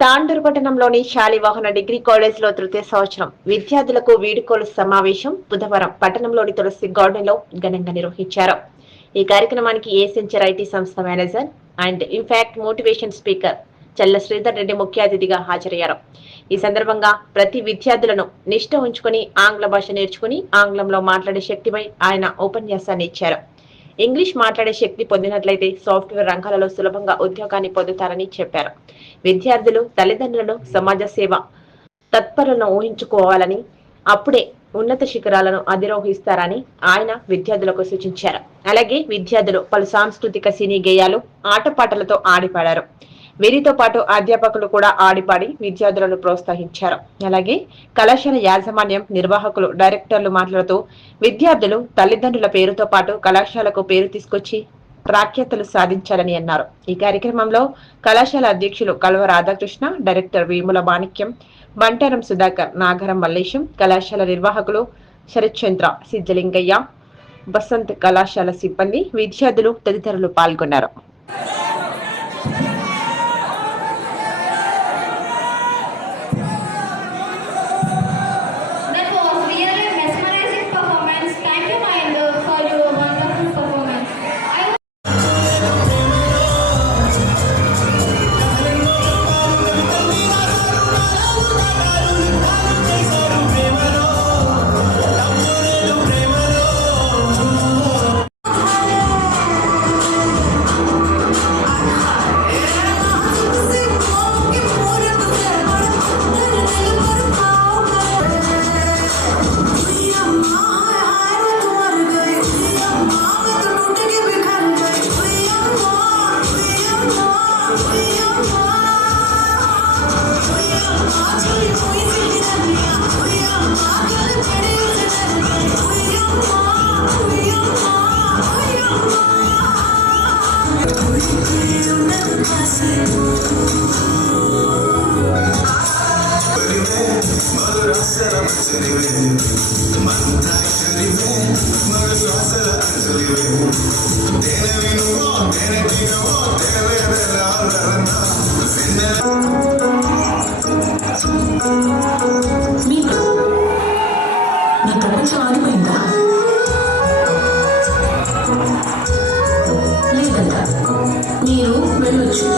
తాండూరు పట్టణంలోని Shalivahana degree college లో తృతీయ సంవత్సరం విద్యార్థులకు వీడుకోలు సమావేశం బుధవారం పట్టణంలోని తులసి గార్డెన్ లో ఘనంగా నిర్వహించారు. ఈ కార్యక్రమానికి ఏసెంచర్ ఐటీ సంస్థ manager and impact motivation speaker చల్ల శ్రీధర్ రెడ్డి ముఖ్య అతిథిగా హాజరయ్యారు. ఈ సందర్భంగా ప్రతి విద్యార్థులను నిష్ఠ ఉంచుకుని ఆంగ్ల భాష నేర్చుకుని ఆంగ్లంలో మాట్లాడే శక్తిపై ఆయన ఉపన్యాసాన్ని ఇచ్చారు. ఇంగ్లీష్ మాట్లాడే శక్తి పొందినట్లయితే సాఫ్ట్వేర్ రంగాలలో సులభంగా ఉద్యోగాన్ని పొందుతారని చెప్పారు. విద్యార్థులు తల్లిదండ్రులను సమాజ సేవ తత్పరులను ఊహించుకోవాలని, అప్పుడే ఉన్నత శిఖరాలను అధిరోహిస్తారని ఆయన విద్యార్థులకు సూచించారు. అలాగే విద్యార్థులు పలు సాంస్కృతిక సినీ గేయాలు ఆటపాటలతో ఆడిపాడారు. వీరితో పాటు అధ్యాపకులు కూడా ఆడిపాడి విద్యార్థులను ప్రోత్సహించారు. అలాగే కళాశాల యాజమాన్యం నిర్వాహకులు డైరెక్టర్లు మాట్లాడుతూ విద్యార్థులు తల్లిదండ్రుల పేరుతో పాటు కళాశాలకు పేరు తీసుకొచ్చి ప్రాఖ్యాతలు సాధించాలని అన్నారు. ఈ కార్యక్రమంలో కళాశాల అధ్యక్షులు కల్వ రాధాకృష్ణ, డైరెక్టర్ వేముల మాణిక్యం, బంటారం సుధాకర్, నాగరం మల్లేశం, కళాశాల నిర్వాహకులు శరత్చంద్ర, సిద్ధలింగయ్య, బసంత్, కళాశాల సిబ్బంది, విద్యార్థులు తదితరులు పాల్గొన్నారు. ప్రపంచం ఆగిపోయిందా లేదంట, మీరు వెళ్ళొచ్చు.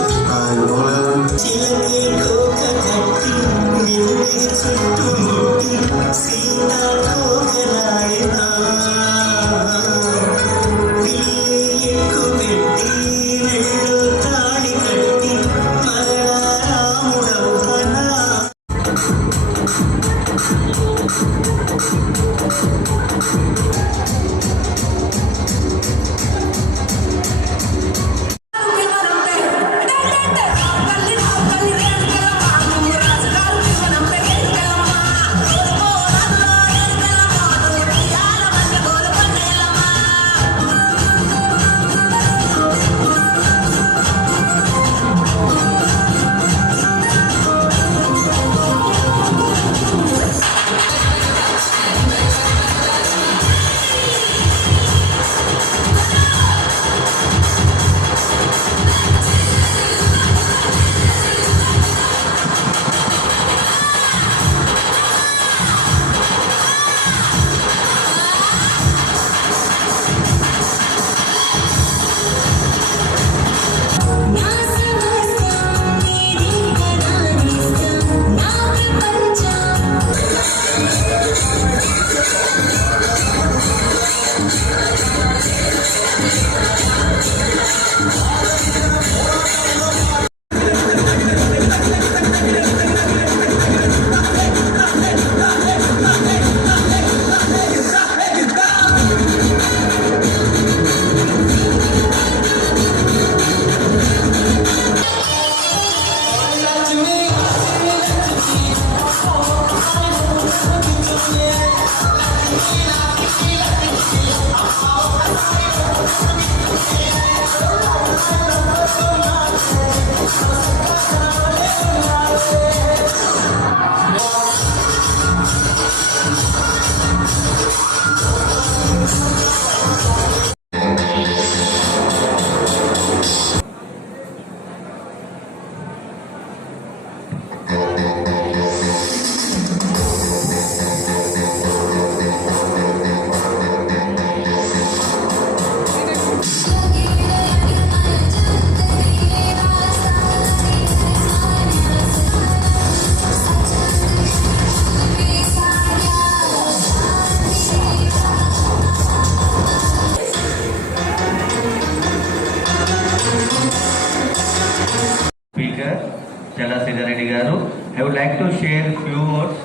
Chala Sridhar Reddy garu. I would like to share few words.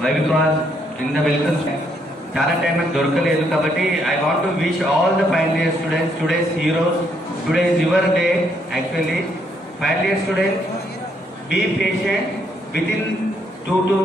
Why? Because in the welcome చాలా టైం నాకు దొరకలేదు కాబట్టి I want to wish all the final year students, today's heroes, today is your day actually. Final year students, be patient. Within 2 to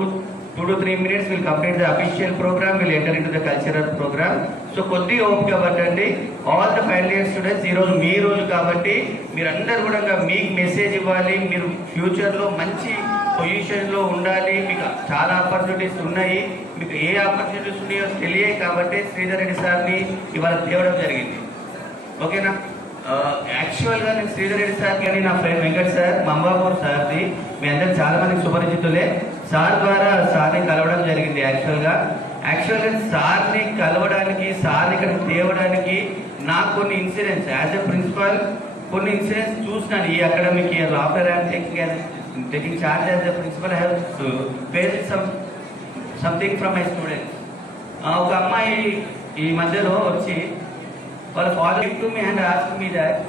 3 minutes we'll complete the official program, we'll enter into the cultural program. So కొద్దిగా ఓపిక పట్టండి. All the final year students ఈరోజు మీ రోజు కాబట్టి మీరందరూ కూడా మీకు message ఇవ్వాలి. మీరు ఫ్యూచర్లో మంచి పొజిషన్లో ఉండాలి. మీకు చాలా ఆపర్చునిటీస్ ఉన్నాయి. మీకు ఏ ఆపర్చునిటీస్ ఉన్నాయో తెలియదు కాబట్టి శ్రీధర్ రెడ్డి సార్ని ఇవాళ తేవడం జరిగింది. ఓకేనా? యాక్చువల్గా నేను శ్రీధర్ రెడ్డి సార్ కానీ నా ఫ్రెండ్ వెంకట్ సార్, మంబాపూర్ సార్ది మీ అందరు చాలా మందికి సుపరిచితులే. సార్ ద్వారా సార్ని కలవడం జరిగింది. యాక్చువల్గా సార్ని కలవడానికి, సార్ని ఇక్కడ తేవడానికి నాకు కొన్ని ఇన్సిడెంట్స్ యాజ్ ఎ ప్రిన్సిపల్ కొన్ని ఇన్సిడెంట్స్ చూసినాను ఈ అకాడమిక్ ఇయర్లో. After I'm taking charge as a principal I have faced something from my students. ఒక అమ్మాయి ఈ మధ్యలో వచ్చి వాళ్ళ father to me and ask me that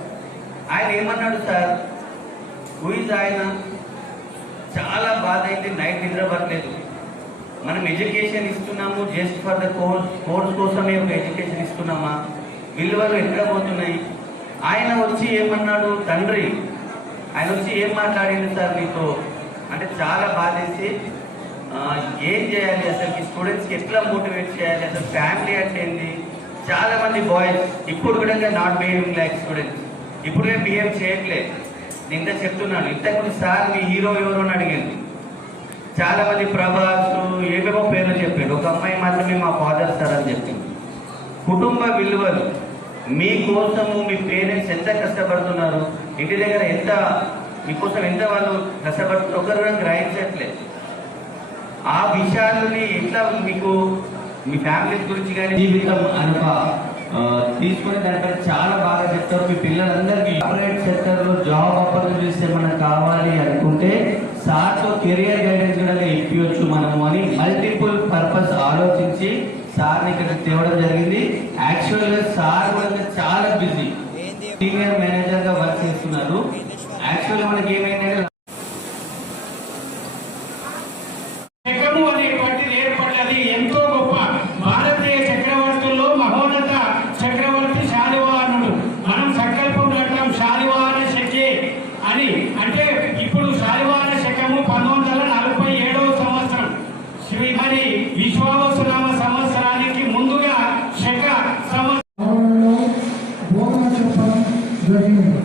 ఆయన ఏమన్నాడు సార్, హూ ఇస్ ఆయన? చాలా బాధ అయింది, నైట్ నిద్ర పట్టలేదు. మనం ఎడ్యుకేషన్ ఇస్తున్నాము జస్ట్ ఫర్ ద కోర్స్ కోసమే ఒక ఎడ్యుకేషన్ ఇస్తున్నామా? విలువలు ఎక్కడ పోతున్నాయి? ఆయన వచ్చి ఏమన్నాడు, తండ్రి ఆయన వచ్చి ఏం మాట్లాడింది సార్ మీతో అంటే చాలా బాధేసి ఏం చేయాలి అసలు ఈ స్టూడెంట్స్కి ఎట్లా మోటివేట్ చేయాలి, అసలు ఫ్యామిలీ అంటే ఏంటి? చాలా మంది బాయ్స్ ఇప్పుడు కూడా నాట్ బిహేవింగ్ లైక్ స్టూడెంట్స్, ఇప్పుడే బిహేవ్ చేయట్లేదు. నేను ఇంత చెప్తున్నాను. ఇంతకుముందు సార్ మీ హీరో ఎవరు అని అడిగింది. చాలా మంది ప్రభాస్ ఏవేవో పేర్లు చెప్పాడు. ఒక అమ్మాయి మాత్రమే మా ఫాదర్ సార్ అని చెప్పింది. కుటుంబ విలువలు మీకోసము మీ పేరెంట్స్ ఎంత కష్టపడుతున్నారు, ఇంటి దగ్గర ఎంత మీకోసం ఎంత వాళ్ళు కష్టపడుతున్నారు ఒకరు కూడా గ్రహించట్లేదు. ఆ విషయాలని ఎట్లా మీకు మీ ఫ్యామిలీస్ గురించి కానీ జీవితం అనుక తీసుకునే దానిపై చాలా బాగా చెప్తారు. మీ పిల్లలందరికీ కార్పొరేట్ సెక్టర్లో జాబ్ ఆపర్చునిటీస్ ఏమైనా కావాలి అనుకుంటే సార్తో కెరియర్ గైడెన్స్ కూడా ఇప్పించవచ్చు మనము అని మల్టిపుల్ పర్పస్ ఆలోచించి సార్ని ఇక్కడ తేవడం జరిగింది. యాక్చువల్గా సార్ కూడా చాలా బిజీ, సీనియర్ మేనేజర్గా వర్క్ చేస్తున్నారు. యాక్చువల్గా మనకి ఏమైందంటే అనేటువంటిది ఏర్పడ్డది. ఎంతో గొప్ప భారతీయ చక్రవర్తుల్లో మహోన్నత చక్రవర్తి శాలివాహనుడు. మనం సంకల్పం కట్టాం శాలివాహన శకే అని. అంటే ఇప్పుడు శాలివాహన శకము 1947వ సంవత్సరం. శ్రీహరి విశ్వావసునామ సంవత్సరానికి ముందుగా శక సంవత్సరంలో బోధన చెప్పడం జరిగింది.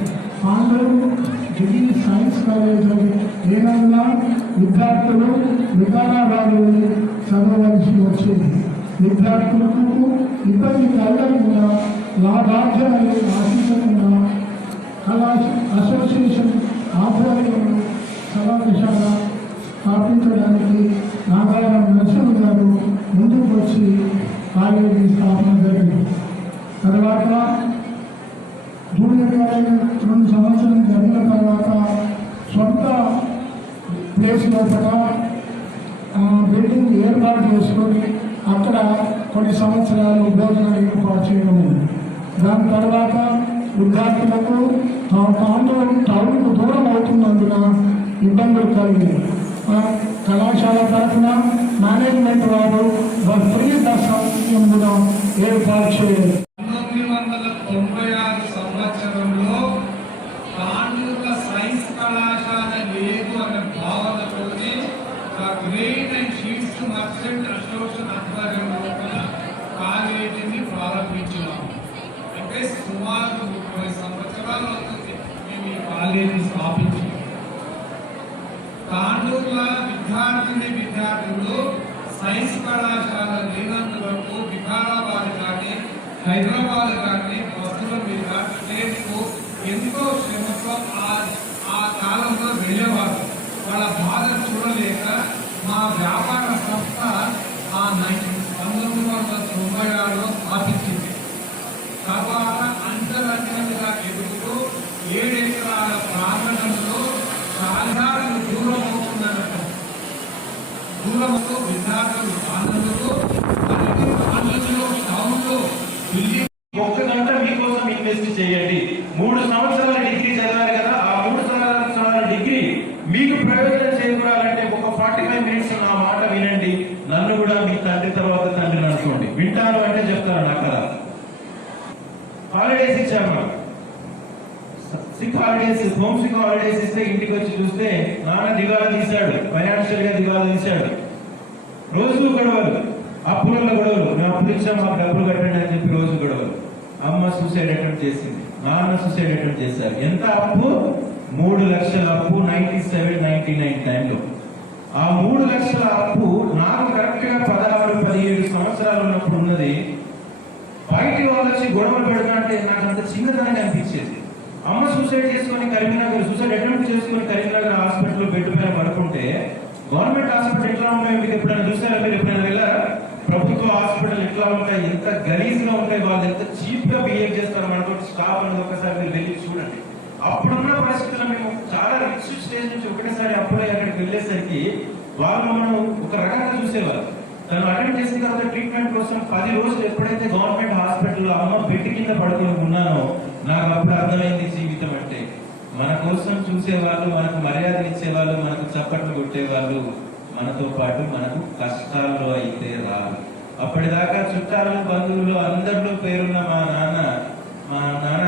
అందరూ డిగ్రీ సైన్స్ కాలేజీలో ఏదైనా విద్యార్థులు విధానాలు చదవవలసి వచ్చింది. విద్యార్థులకు ఇబ్బంది కలగకుండా లాభార్జనలు ఆశించకుండా కళా అసోసియేషన్ ఆధ్వర్యంలో కళాశాల స్థాపించడానికి నాగారం నరసింహ గారు ముందుకు వచ్చి కాలేజీ స్థాపన జరిగింది. తర్వాత జూనియర్ కాలేజీ 2 సంవత్సరాలు జరిగిన తర్వాత సొంత ప్లేస్ లోపల బిల్డింగ్ ఏర్పాటు చేసుకొని అక్కడ కొన్ని సంవత్సరాలు భోజనం ఏర్పాటు చేయడం. దాని తర్వాత విద్యార్థులకు టౌన్కు దూరం అవుతున్నందున ఇబ్బందులు కలిగింది. కళాశాల తరఫున మేనేజ్మెంట్ వారు ఫ్రీ బస్ సౌకర్యం ఏర్పాటు చేయలేదు. 1996 సంవత్సరంలో తాండూరుల సైన్స్ కళాశాల లేదు అనే భావనతోనే grain and sheets merchant association ఆధ్వర్యంలో కాలేజీని ప్రారంభించాము. అంటే సుమారు 30 సంవత్సరాల అవుతుంది మేము ఈ కాలేజీ స్థాపించి. తాండూరుల విద్యార్థులు సైన్స్ కళాశాల లేనందుకు వికారాబాద్ కానీ హైదరాబాద్ కానీ బస్సుల మీద ట్రైన్కు ఎంతో శ్రమతో ఆ కాలంలో వెళ్ళేవారు. వాళ్ళ బాధ చూడలేక మా వ్యాపార సంస్థ 1996లో స్థాపించింది. తర్వాత అంచెలంచెలుగా ఎదుగుతూ 7 ఎకరాల ప్రాంగణంలో సాధారణ దూరం అవుతుందనటం. దూరంతో విద్యార్థులు ఆనందంలో టౌన్లో ఒక్క గంట మీకోసం ఇన్వెస్ట్ చేయండి. 3 సంవత్సరాల డిగ్రీ చదివారు కదా, ఆ 3 సంవత్సరాల డిగ్రీ మీకు కూడా మీ తండ్రి తర్వాత తండ్రిని అనుకోండి. వింటాను అంటే చెప్తాను నాకు కదా. హాలిడేస్ ఇచ్చాము, sick holidays, home sick holidays ఇస్తే ఇంటికి వచ్చి చూస్తే నాన్న దివాలా తీశాడు, ఫైనాన్షియల్ గా దివాలా తీశాడు. రోజు గొడవలు, అప్పులలో గొడవలు, మేము అప్పులు ఇచ్చాం మాకు డబ్బులు కట్టండి అని చెప్పి రోజు గొడవలు. అమ్మ సూసైడ్ అటెంప్ట్ చేసింది, నాన్న సూసైడ్ అటెంప్ట్ చేశారు. ఎంత అప్పు? 3 లక్షల అప్పు 97-99 టైంలో. ఆ 3 లక్షల అప్పు నాకు కరెక్ట్ గా 16-17 సంవత్సరాలు ఉన్నప్పుడు ఉన్నది. బయటి వాళ్ళు వచ్చి గొడవలు పెడతా అంటే నాకు అంత చిన్నదాన్ని అనిపించేది. అమ్మ సూసైడ్ చేసుకొని కరీంనగర్, సూసైడ్ అటెంప్ట్ చేసుకొని కరీంనగర్ హాస్పిటల్లో బెడ్ పైన పడుకుంటే, గవర్నమెంట్ హాస్పిటల్ ఎట్లా ఉంటాయి మీకు ఎప్పుడైనా చూసారా? మీరు ఎప్పుడైనా వెళ్ళారా? ప్రభుత్వ హాస్పిటల్ ఎట్లా ఉంటాయి, ఎంత గలీజ్ గా ఉంటాయి, వాళ్ళు ఎంత చీప్ గా బిహేవ్ చేస్తారు మనతో స్టాఫ్ అనేది ఒకసారి మీరు వెళ్ళి చూడండి. అప్పుడున్న పరిస్థితుల్లో మేము చాలా రిచ్ స్టేజ్ నుంచి ఒకటేసారి అప్పుడే అక్కడికి వెళ్ళేసరికి వాళ్ళు మనం ఒక రకంగా చూసేవారు. తను అటెండ్ చేసిన తర్వాత ట్రీట్మెంట్ కోసం 10 రోజులు ఎప్పుడైతే గవర్నమెంట్ హాస్పిటల్లో అమ్మ బెడ్ కింద పడుకొని ఉన్నానో నాకు అప్పుడు అర్థమైంది జీవితం అంటే. మన కోసం చూసేవాళ్ళు, మనకు మర్యాద ఇచ్చేవాళ్ళు, మనకు చప్పట్లు కొట్టేవాళ్ళు మనతో పాటు మనకు కష్టాల్లో అయితే రాదు. అప్పటిదాకా చుట్టాలు, బంధువులు అందరిలో పేరున్న మా నాన్న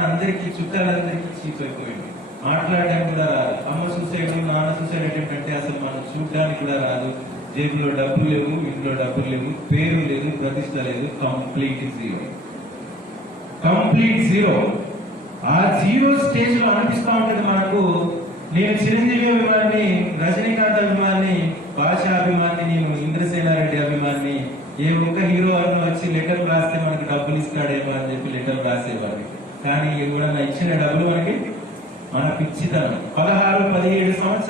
అందరికీ, చుట్టాలందరికీ చీప్ అయిపోయింది. మాట్లాడడానికి కూడా రాదు. అమ్మ సూసైడ్, నాన్న సూసైడ్ అటెంప్ట్ అంటే అసలు మనం చూడడానికి కూడా రాదు. జేబులో డబ్బులు లేవు, ఇంట్లో డబ్బులు లేవు, పేరు లేదు, ప్రతిష్ట లేదు. Complete zero. ఆ జీరో స్టేజ్ లో అనిపిస్తా ఉంటది మనకు, నేను చిరంజీవి అభిమాని, రజనీకాంత్ అభిమాని, భాష అభిమాని, నేను ఇంద్రసేనారెడ్డి అభిమాని, ఏ ఒక్క హీరో అని వచ్చి లెటర్ రాస్తే మనకి డబ్బులు ఇస్తాడేమో అని చెప్పి లెటర్ రాసేవారు. కానీ ఎవడన్నా ఇచ్చిన డబ్బులు మనకి మన పిచ్చితనం. 16-17 సంవత్సరాలు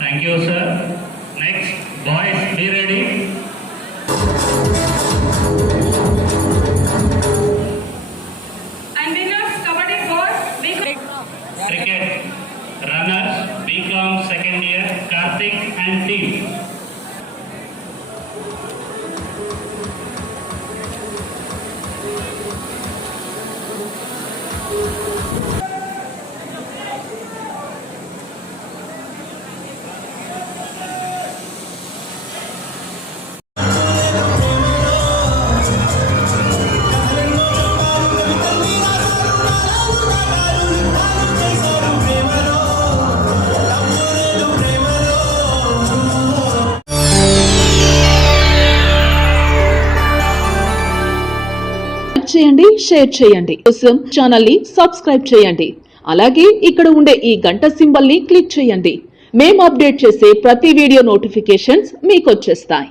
Thank you, sir. Next, boys, be ready. And winners, Kabaddi boys, Cricket runners, BCom second year, Karthik and team. చేయండి, షేర్ చేయండి. కోసం ఛానల్ ని సబ్స్క్రైబ్ చేయండి. అలాగే ఇక్కడ ఉండే ఈ గంట సింబల్ ని క్లిక్ చేయండి. మేము అప్డేట్ చేసే ప్రతి వీడియో నోటిఫికేషన్స్ మీకు వచ్చేస్తాయి.